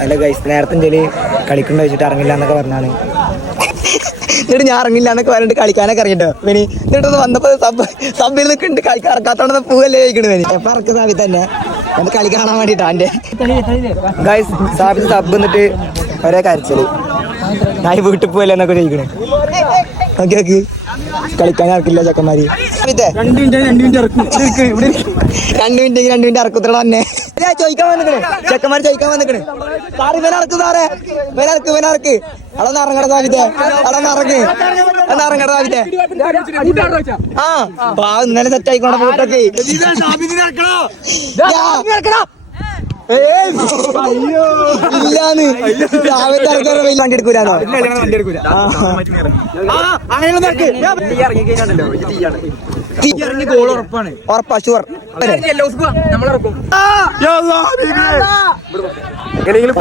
അല്ല ഗൈസ് നേരത്തെ ചെലി കളിക്കണ്ട വെച്ചിട്ട് ഇറങ്ങില്ല എന്നൊക്കെ പറഞ്ഞാണ്. എന്നിട്ട് ഞാൻ ഇറങ്ങില്ല എന്നൊക്കെ പറഞ്ഞിട്ട് കളിക്കാനൊക്കെ അറിയട്ടോ പിന്നെ. എന്നിട്ട് വന്നപ്പോ സബ്ബിൽ നിൽക്കുന്നുണ്ട് കളിക്കാൻ ഇറക്കാത്തോടെ പൂവല്ലേ കഴിക്കണ വേനി. എപ്പൊ ഇറക്കുന്ന സാബി തന്നെ അത് കളി കാണാൻ വേണ്ടിട്ടാ എന്റെ ഗൈസ്. സാബിന് സബ് എന്നിട്ട് ഒരേ കരച്ചല് ഞാൻ വീട്ടിൽ പോയല്ലേ എന്നൊക്കെ ചോദിക്കണേ. ഓക്കെ ഓക്കെ കളിക്കാൻ ഇറക്കില്ല ചെക്കന്മാര്. 2 മിനിറ്റ് ഇറക്കുത്ര തന്നെ ചോദിക്കാൻ വന്നിക്കണേ. ചെക്കന്മാർ ചോദിക്കാൻ വന്നിക്കണേ. സാറ് ഇവനറക്ക് സാറേ ഇവനറക്ക് അളന്ന് ഇറങ്ങട സാബിത്തെ ഇറങ്ങട സാബിത്തെ. ആ ഇന്നലെ സെറ്റ് ആയിക്കോണ പോട്ടൊക്കെ ഇല്ലാന്ന് വണ്ടി എടുക്കൂലാന്നോ? ഉറപ്പാ ഷുവർ.